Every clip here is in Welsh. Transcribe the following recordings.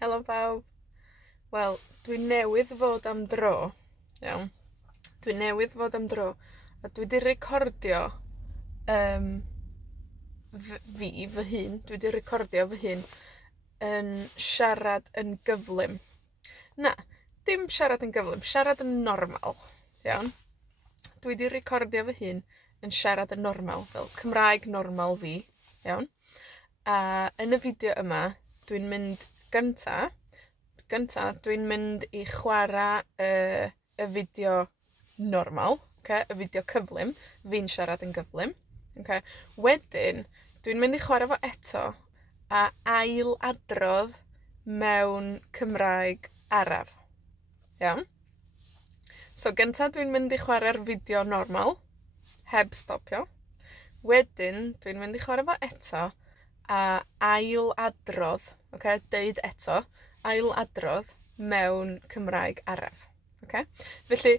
Helo bawb. Wel, dwi'n newydd fod am dro. Iawn. Dwi'n newydd fod am dro. A dwi 'di recordio, fy hun. Dwi 'di recordio fy hun yn siarad yn gyflym. Na, dim siarad yn gyflym, siarad yn normal. Iawn. Dwi 'di recordio fy hun yn siarad yn normal, fel Cymraeg normal fi. Iawn. A yn y fideo yma, dwi'n mynd gynta, dwi'n mynd i chwarae y fideo normal, y fideo cyflym, fi'n siarad yn gyflym. Wedyn, dwi'n mynd i chwarae fo eto, a ail-adrodd mewn Cymraeg araf. Iawn? So, gynta dwi'n mynd i chwarae'r fideo normal, heb stopio. Wedyn, dwi'n mynd i chwarae fo eto, a ail-adrodd, deud eto, ail-adrodd mewn Cymraeg araf. Felly,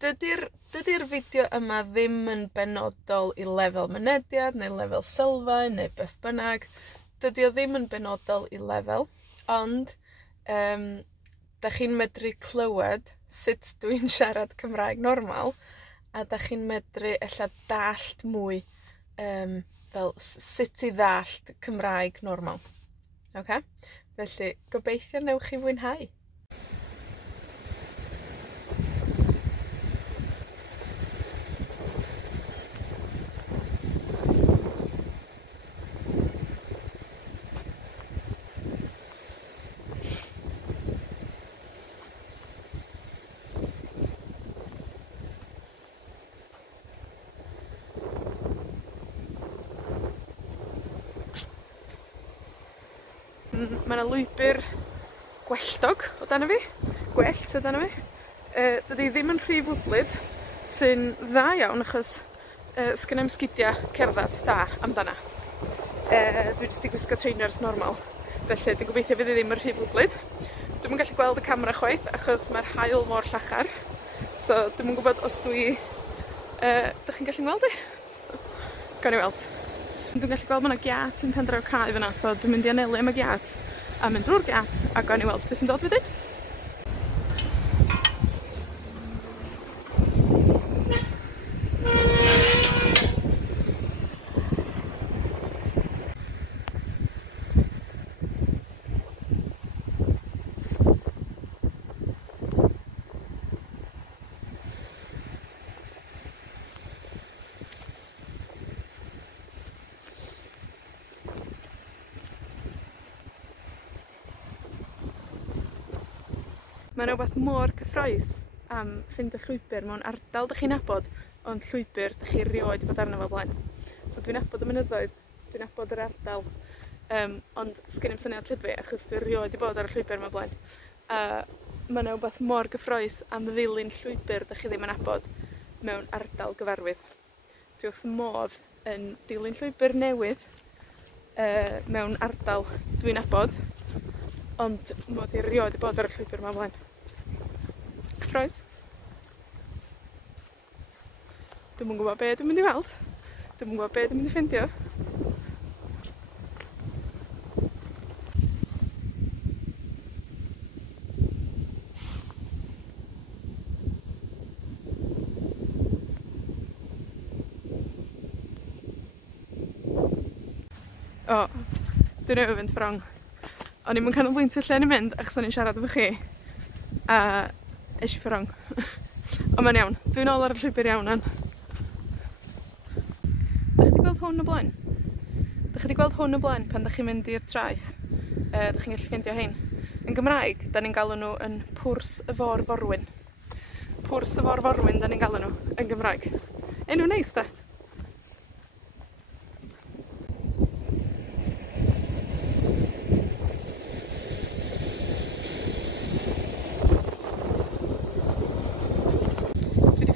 dydi'r fideo yma ddim yn benodol i lefel mynediad, neu lefel sylfaen, neu beth bynnag. Dydi o ddim yn benodol i lefel, ond da chi'n medru clywed sut dwi'n siarad Cymraeg normal, a da chi'n medru ella dallt mwy fel sut i ddallt Cymraeg normal. Felly, gobeithio newch chi fwynhau. Mae 'na lwybr gwelltog o dano fi. Gwellt o dano fi. Dydi ddim yn rhy fwdlyd, sy'n dda iawn achos sgennai'm sgidia cerddad da amdana. Dwi jyst 'di gwisgo trainers normal, felly dwi'n gobeithio fydd hi ddim yn rhy fwdlyd. Dwi'm yn gallu gweld y camera chwaith achos mae'r haul mor llachar. So, dwi'm yn gwybod os dwi... Dych chi'n gallu gweld i? Gawn ni weld. Dwi'n gallu gweld ma' 'na giat yn pen draw cae fyna, so dwi'n mynd i anelu am y giat, a mynd drwy'r giat, a gawn ni weld beth sy'n dod wedyn. Mae'n rhywbeth mor cyffrous am ffindio llwybr mewn ardal dych chi'n nabod, ond llwybr dych chi rioed 'di bod arno fo blaen. So dwi'n nabod y mynyddoedd, dwi'n nabod yr ardal, ond sgen i'm syniad lle dwi, achos dwi rioed 'di bod ar y llwybr yma blaen. Mae'n rhywbeth mor gyffrous am ddilyn llwybr dych chi ddim yn nabod mewn ardal gyfarwydd. Dwi wrth modd yn dilyn llwybr newydd mewn ardal dwi'n nabod, ond mod i rioed 'di bod ar y llwybr yma blaen. Cyffrous. Dwi'm yn gwybod be dwi'n mynd i weld. Dwi'm yn gwybod be dwi'n mynd i ffindio. O, dwi'n newydd fynd ffrong. O'n i'm yn canolbwyntio lle o'n i'n mynd, achos o'n i'n siarad efo chi. A esh i ffrong. Ond mae'n iawn. Dwi'n ôl ar y llwybr iawn an. Dach chi 'di gweld hwn o blaen? Dach chi 'di gweld hwn o blaen pan dach chi'n mynd i'r traeth? Dach chi'n gallu ffindio hein. Yn Gymraeg, da ni'n galw nhw yn Pwrs y FÅR FORWYN. Pwrs y FOR FORWYN da ni'n galw nhw yn Gymraeg. Enw neis, da?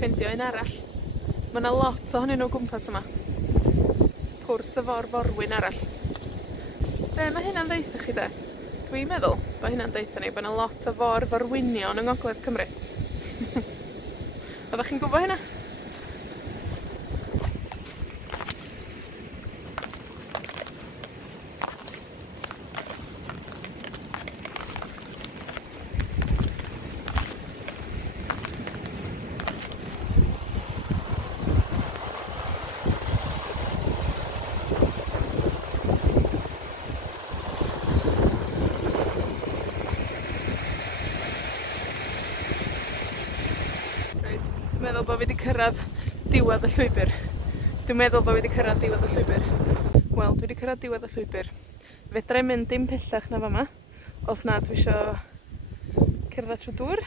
Ffindio un arall. Mae 'na lot ohonyn nhw o gwmpas yma. Pwrs y FOR FORWYN arall. Be mae hynna'n deitha chi de? Dwi'n meddwl bod hynna'n deitha ni bod 'na lot o FOR FORWYnion yng Ngogledd Cymru. Oeddech chi'n gwybod hynna? meddwl bod fi wedi cyrraedd diwedd y llwybr. Dwi'n meddwl bod fi wedi cyrraedd diwedd y llwybr. Wel, dwi wedi cyrraedd diwedd y llwybr. Fedra i mynd dim pellach na fama, os na dwi isio cerdded trwy dŵr.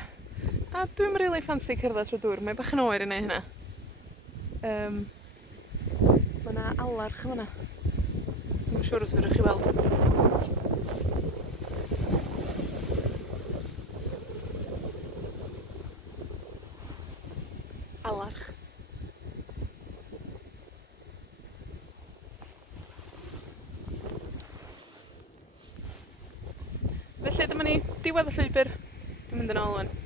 A dwi'n rili ffansi cerdded trwy dŵr. Mae bach yn oer i neud hynna. Mae yna alarch yma. Dwi'n siŵr os ydych chi weld. Alarch. Felly dyma ni, diwedd y llwybr. Dwi'n mynd yn ôl wan.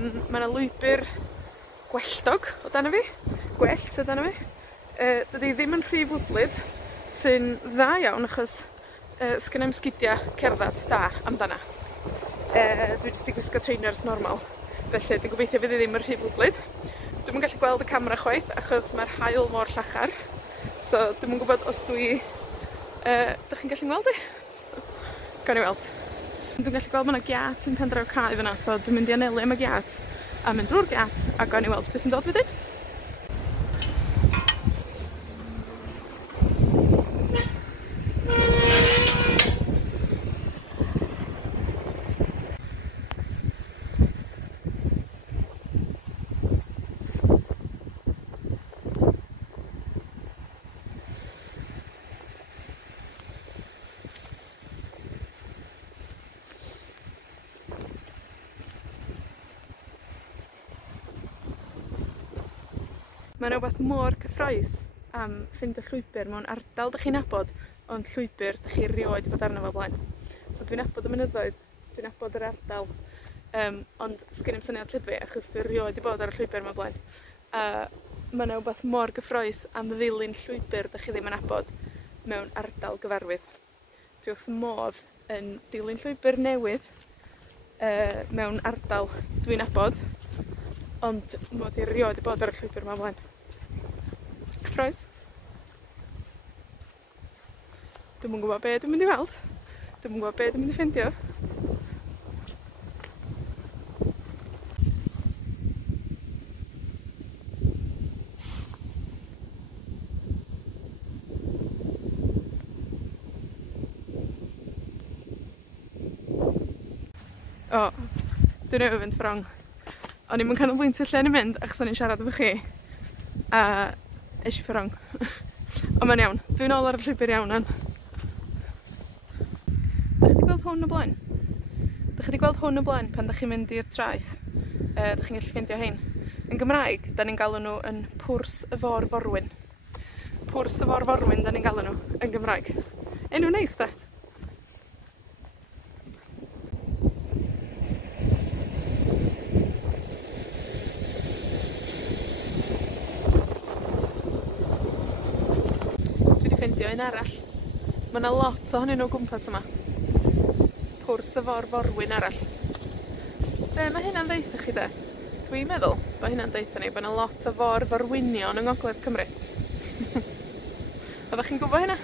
Mae yna lwybr gwelltog o dana fi. Gwellt o dana fi. Dydi ddim yn rhy fwdlyd, sy'n dda iawn achos sgennai'm sgidia cerdded da amdana. Dwi jyst i gwisgo trainers normal. Felly dwi'n gobeithio fydd hi ddim yn rhy fwdlyd. Dwi'm yn gallu gweld y camera chwaith achos mae'r haul mor llachar. So dwi'm yn gwybod os dwi... Dych chi'n gallu gweld i? Gawn ni weld. Dwi'n gallu gweld mae yna giat yn pen draw cae fyna, so dwi'n mynd i anelu am y giat a mynd drwy'r giat a gawn ni weld beth sy'n dod wedyn. Mae'n rhywbeth mor cyffrous am ffind y llwybr mewn ardal dych chi'n nabod, ond llwybr dych chi rioed i bod arno fo blaen. So dwi'n nabod y mynyddoedd, dwi'n nabod yr ardal, ond sgen i'm syniad lle dwi, achos dwi'n rioed i bod ar y llwybr yma blaen. Mae'n rhywbeth mor gyffrous am ddilyn llwybr dych chi ddim yn nabod mewn ardal gyfarwydd. Dwi wrth modd yn dilyn llwybr newydd mewn ardal dwi'n nabod, ond mod i rioed i bod ar y llwybr yma blaen. Cyffrous. Dwi'm yn gwybod be dwi'n mynd i weld. Dwi'm yn gwybod be dwi'n mynd i ffindio. O, dwi'n newydd fynd ffrong. O'n i'm yn canolbwyntio lle o'n i'n mynd, achos o'n i'n siarad efo chi. A eis i ffrong. Ond mae'n iawn. Dwi'n ôl ar y llwybr iawn an. Dych chi wedi gweld hwn o blaen? Dych chi wedi gweld hwn o blaen pan dych chi'n mynd i'r traeth? Dych chi'n gallu ffindio hein. Yn Gymraeg, da ni'n galw nhw yn Pwrs y FÅR FORWYN. Pwrs y FOR FORWYN da ni'n galw nhw yn Gymraeg. Enw neis, da? Ffindio un arall. Mae yna lot ohonyn nhw gwmpas yma. Pwrs y FOR FORWYN arall. Be mae hynna'n deitha chi de? Dwi'n meddwl bod hynna'n deitha ni bod yna lot o FOR FORWYnion yng Ngogledd Cymru. Oeddech chi'n gwybod hynna?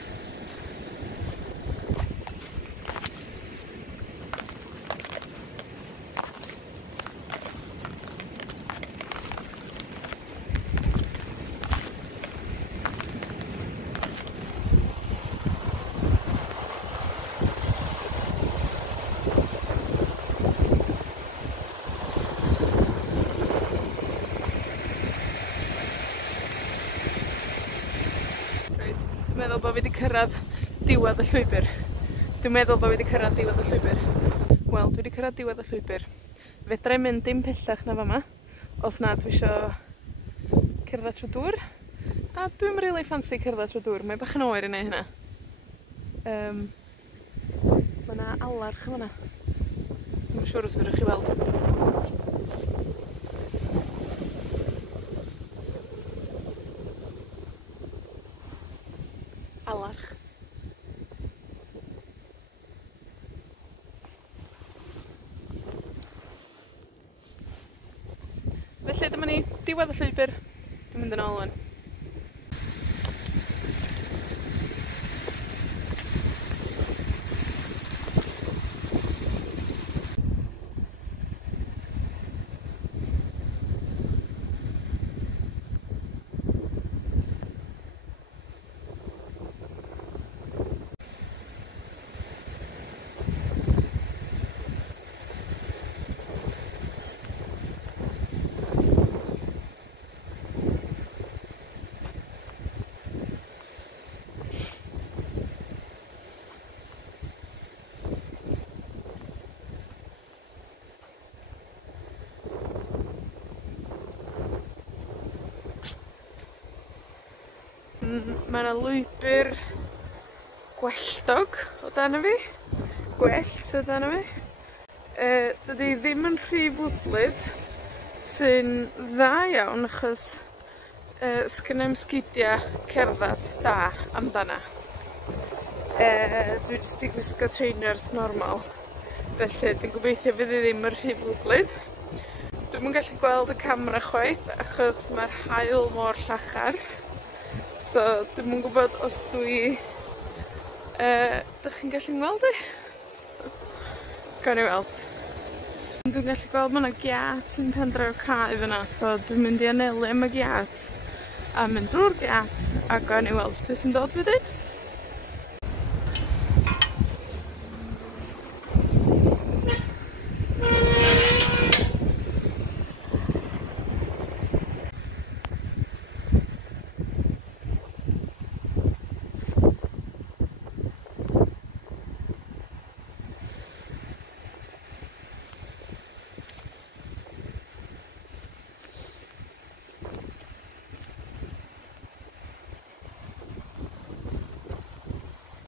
Dwi'n meddwl bod fi wedi cyrraedd diwedd y llwybr. Dwi'n meddwl bod fi wedi cyrraedd diwedd y llwybr. Wel, dwi wedi cyrraedd diwedd y llwybr. Fedra i mynd dim pellach na fama, os na dwi isio cerdded trwy dŵr. A dwi'm rili ffansi cerdded trwy dŵr. Mae bach yn oer i neud hynna. Mae 'na alarch yn fan'na. Dwi'n yn siŵr os fydwch chi weld. Alarch. Felly dyma ni, diwedd y llwybr. Dwi'n mynd yn ôl ŵan. Mae 'na lwybr gwelltog o dan fi. Gwellt o dan fi. Dydi ddim yn rhy fwdlyd, sy'n dda iawn achos sgynnai'm sgidia cerddad da amdana. Dwi jyst 'di gwisgo trainers normal, felly dwi'n gobeithio fydd hi ddim yn rhy fwdlyd. Dwi'm yn gallu gweld y camera chwaith achos mae'r haul mor llachar. So, dwi'm yn gwybod os dwi... Dych chi'n gallu gweld i? Gawn ni weld. Dwi'n gallu gweld ma' 'na giat yn pen draw cae fyna, so dwi'n mynd i anelu am y giat. A mynd drwy'r giat, a gawn ni weld beth sy'n dod wedyn.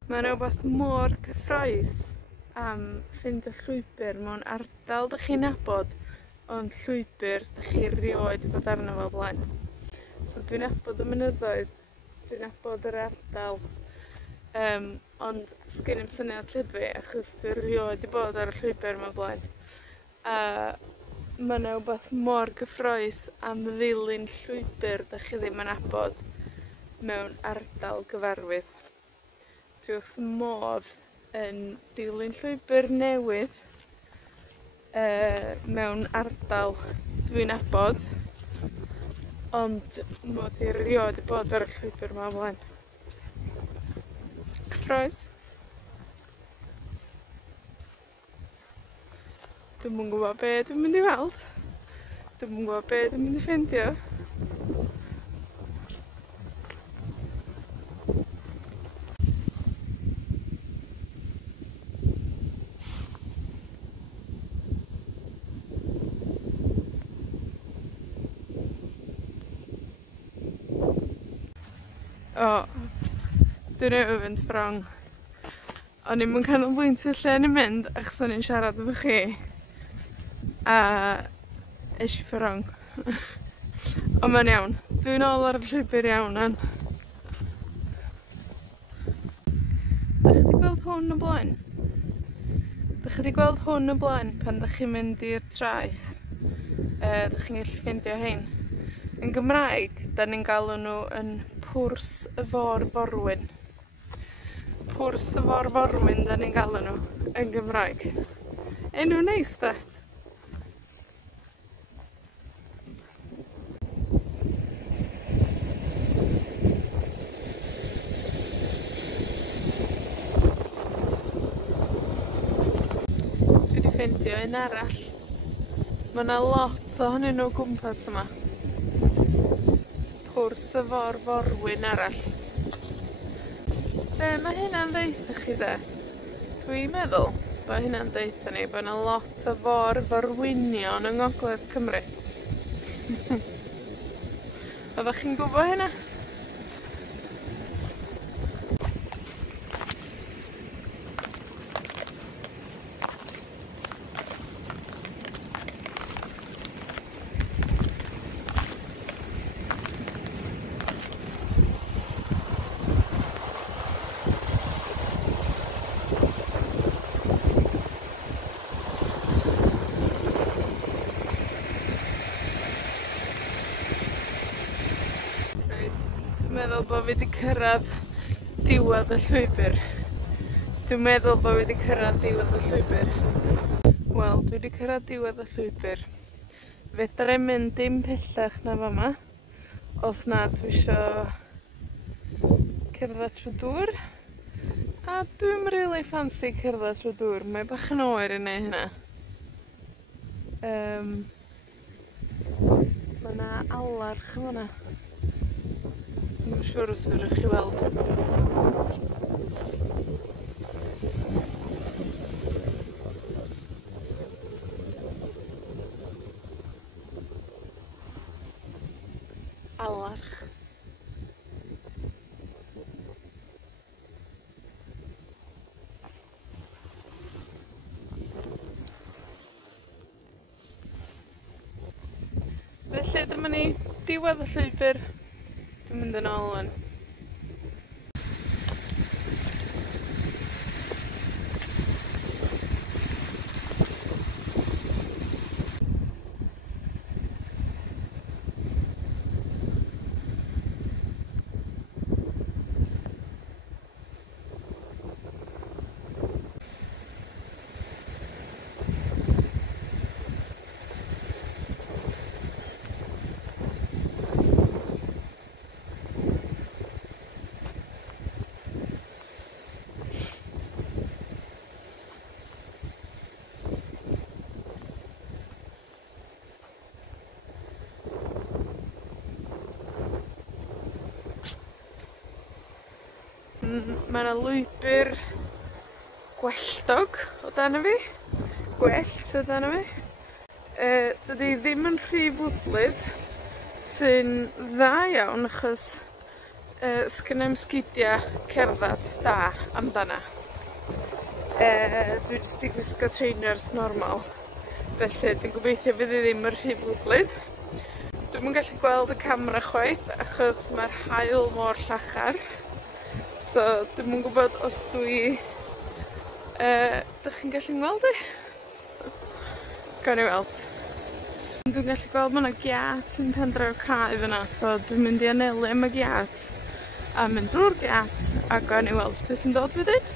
Mae'n rhywbeth mor cyffrous am fynd y llwybr mewn ardal dych chi'n nabod, ond llwybr dych chi rioed i bod arno fel blaen. So dwi'n nabod y mynyddoedd, dwi'n nabod yr ardal, ond sgen i'm syniad lle dwi, achos dwi rioed i bod ar y llwybr mewn blaen. A mae'n rhywbeth mor gyffrous am ddilyn llwybr dych chi ddim yn nabod mewn ardal gyfarwydd. Dwi wrth modd yn dilyn llwybr newydd mewn ardal dwi'n nabod, ond mod i rioed i bod ar y llwybr yma o blaen. Cyffrous. Dwi'm yn gwybod be dwi'n mynd i weld. Dwi'm yn gwybod be dwi'n mynd i ffindio. Dwi'n newydd fynd ffrong. O'n i'm yn canolbwyntio lle o'n i'n mynd, achos o'n i'n siarad efo chi. A esh i ffrong. Ond mae'n iawn. Dwi'n ôl ar y llwybr iawn an. Dych chi 'di gweld hwn o blaen? Dych chi 'di gweld hwn o blaen pan dych chi'n mynd i'r traeth? Dych chi'n gallu ffindio hein. Yn Gymraeg, da ni'n galw nhw yn Pwrs y FOR FORWYN. Pwrs y FOR FORWYN da ni'n galw nhw yn Gymraeg. Enw neis, da. Dwi wedi ffindio un arall. Mae 'na lot ohonyn nhw gwmpas yma. Pwrs y FOR FORWYN arall. Be mae hynna'n ddeutha chi de? Dwi'n meddwl bod hynna'n ddeutha ni bod 'na lot o FOR FORWYnion yng Ngogledd Cymru. Oeddech chi'n gwybod hynna? Dwi'n meddwl bod fi wedi cyrraedd diwedd y llwybr. Dwi'n meddwl bod fi wedi cyrraedd diwedd y llwybr. Wel, dwi wedi cyrraedd diwedd y llwybr. Fedra i mynd dim pellach na fama, os na dwi isio cerdded trwy dŵr. A dwi'n rili ffansi cerdded trwy dŵr. Mae bach yn oer i neud hynna. Mae yna alarch yn hwnna. Dwi'n siŵr os ydych chi weld. Alarch. Felly dyma ni diwedd y llwybr. Dwi'n mynd yn ôl yn. Mae yna lwybr gwelltog o dan fi. Gwellt o dan fi. Dydi ddim yn rhy fwdlyd, sy'n dda iawn achos sgynnai'm sgidiau cerdded da amdana. Dwi jyst i gwisgo trainers normal, felly dwi'n gobeithio fydd i ddim yn rhy fwdlyd. Dwi'm yn gallu gweld y camera chwaith achos mae'r haul mor llachar. So, dwi'm yn gwybod os dwi... Dych chi'n gallu gweld i? Gawn ni weld. Dwi'n gallu gweld mae yna giat yn pen draw cae fyna, so dwi'n mynd i anelu am y giat a mynd drwy'r giat a gawn ni weld beth sy'n dod wedyn.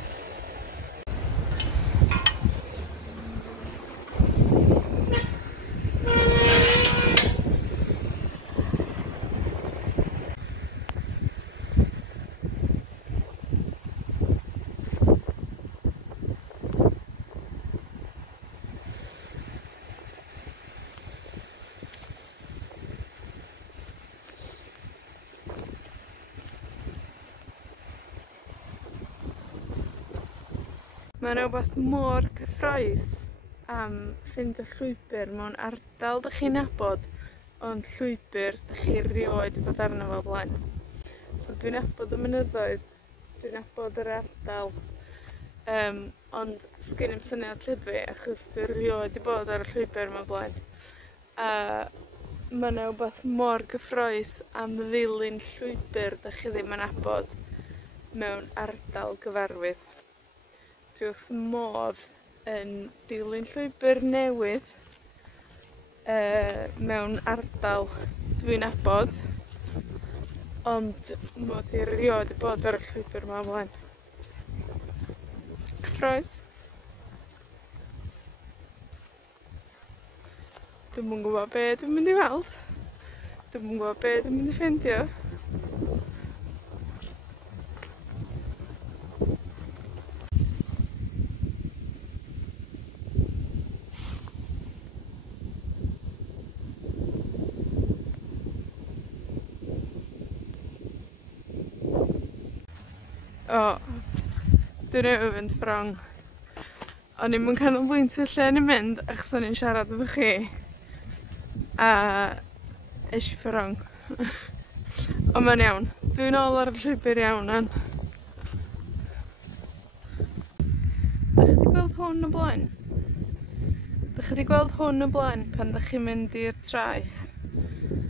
Mae'n rhywbeth mor cyffrous am fynd y llwybr mewn ardal dych chi'n nabod, ond llwybr dych chi rioed i bod arno fel blaen. So dwi'n nabod y mynyddoedd, dwi'n nabod yr ardal, ond sgen i'm syniad lle dwi, achos dwi rioed i bod ar y llwybr mewn blaen. A mae'n rhywbeth mor gyffrous am ddilyn llwybr dych chi ddim yn nabod mewn ardal gyfarwydd. Dwi wrth modd yn dilyn llwybr newydd mewn ardal dwi'n nabod, ond mod i rioed i bod ar y llwybr yma o blaen. Cyffrous. Dwi'm yn gwybod be dwi'n mynd i weld. Dwi'm yn gwybod be dwi'n mynd i ffindio. O, dwi'n newydd fynd ffrong. O'n i'm yn canolbwyntio lle o'n i'n mynd, achos o'n i'n siarad efo chi. A Es i ffyrong. Ond mae'n iawn. Dwi'n ôl ar y llwybr iawn, an. Dach chi 'di gweld hwn o blaen? Dach chi 'di gweld hwn o blaen pan dach chi'n mynd i'r traeth?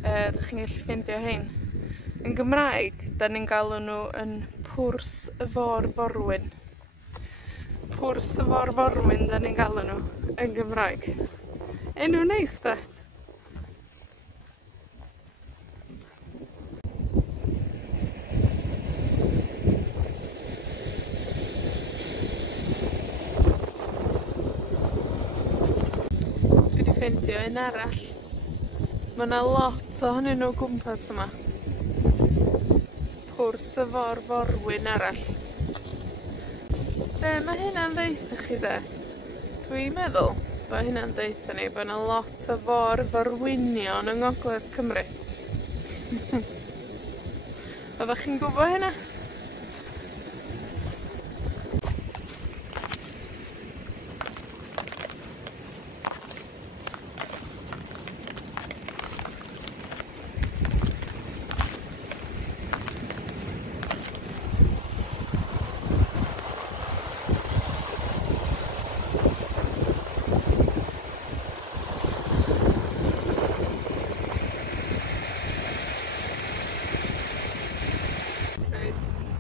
Dach chi'n gallu ffindio hein. Yn Gymraeg, da ni'n galw nhw yn pwrs y fôr forwyn. Pwrs y fôr forwyn, da ni'n galw nhw yn Gymraeg. Enw neis, da. Dwi 'di ffindio un arall. Mae 'na lot ohonyn nhw o gwmpas yma. Pwrs y fôr forwyn arall. Be mae hynna'n ddeutha chi de? Dwi'n meddwl bod hynna'n deutha ni bod 'na lot o fôr forwynion yng Ngogledd Cymru. Oeddech chi'n gwybod hynna?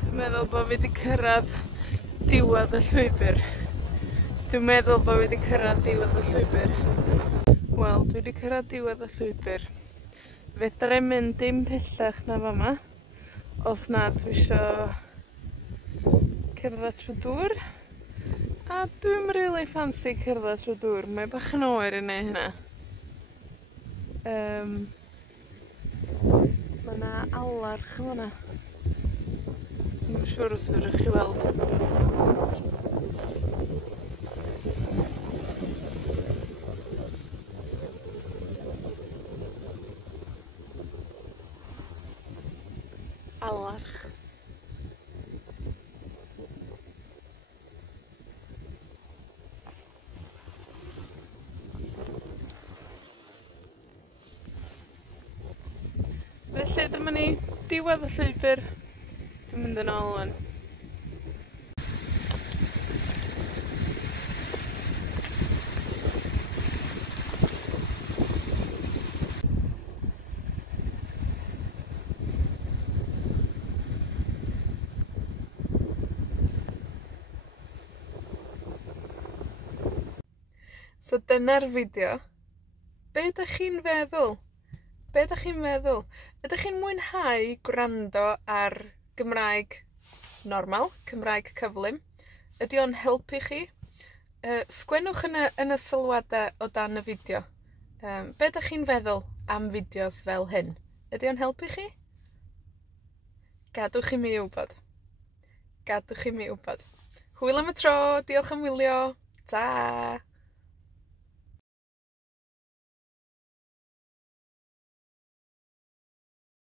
Dwi'n meddwl bod fi wedi cyrraedd diwedd y llwybr. Dwi'n meddwl bod fi wedi cyrraedd diwedd y llwybr. Wel, dwi wedi cyrraedd diwedd y llwybr. Fedra i mynd dim pellach na fama. Os na dwi isio cerdded trwy dŵr. A dwi'n rili ffansi cerdded trwy dŵr. Mae bach yn oer i neud hynna. Mae 'na alarch yn fanna. Dwi'n siŵr os fydrwch chi weld. Alarch. Felly dyma ni diwedd y llwybr. Dwi'n mynd yn ôl yn. So dyna'r fideo. Be ydych chi'n feddwl? Be ydych chi'n meddwl? Ydych chi'n mwynhau gwrando ar Gymraeg normal, Cymraeg cyflym? Ydy o'n helpu chi? Sgwennwch yn y sylwadau o dan y fideo. Be ydych chi'n feddwl am fideos fel hyn? Ydy o'n helpu chi? Gadwch i mi wybod. Gadwch i mi wybod. Hwyl am y tro, diolch am wylio. Ta!